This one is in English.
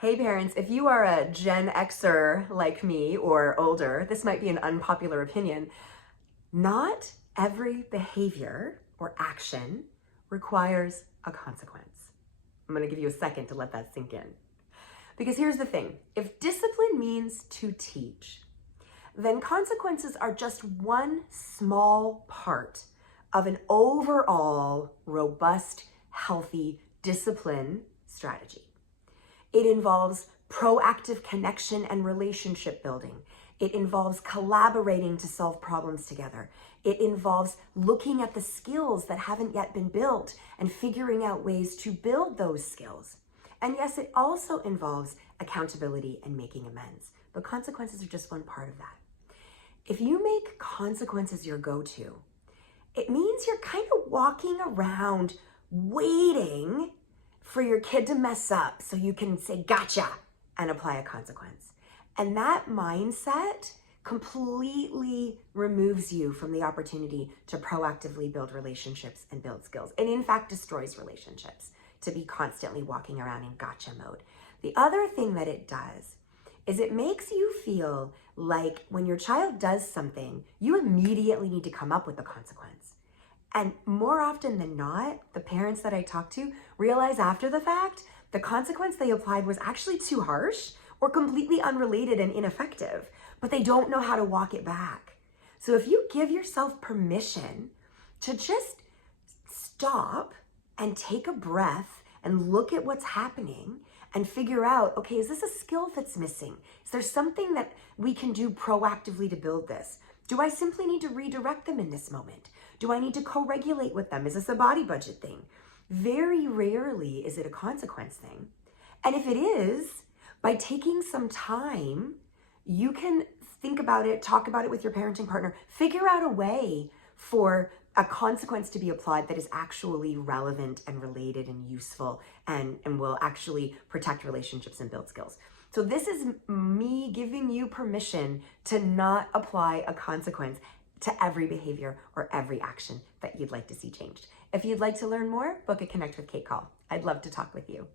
Hey parents, if you are a Gen Xer like me or older, this might be an unpopular opinion. Not every behavior or action requires a consequence. I'm going to give you a second to let that sink in. Because here's the thing, if discipline means to teach, then consequences are just one small part of an overall robust, healthy discipline strategy. It involves proactive connection and relationship building. It involves collaborating to solve problems together. It involves looking at the skills that haven't yet been built and figuring out ways to build those skills. And yes, it also involves accountability and making amends. But consequences are just one part of that. If you make consequences your go-to, it means you're kind of walking around waiting for your kid to mess up so you can say gotcha and apply a consequence. And that mindset completely removes you from the opportunity to proactively build relationships and build skills. And in fact, destroys relationships to be constantly walking around in gotcha mode. The other thing that it does is it makes you feel like when your child does something, you immediately need to come up with a consequence. And more often than not, the parents that I talk to realize after the fact, the consequence they applied was actually too harsh or completely unrelated and ineffective, but they don't know how to walk it back. So if you give yourself permission to just stop and take a breath and look at what's happening and figure out, okay, is this a skill that's missing? Is there something that we can do proactively to build this? Do I simply need to redirect them in this moment? Do I need to co-regulate with them? Is this a body budget thing? Very rarely is it a consequence thing. And if it is, by taking some time, you can think about it, talk about it with your parenting partner, figure out a way for a consequence to be applied that is actually relevant and related and useful and will actually protect relationships and build skills. So this is me giving you permission to not apply a consequence to every behavior or every action that you'd like to see changed. If you'd like to learn more, book a Connect with Kate call. I'd love to talk with you.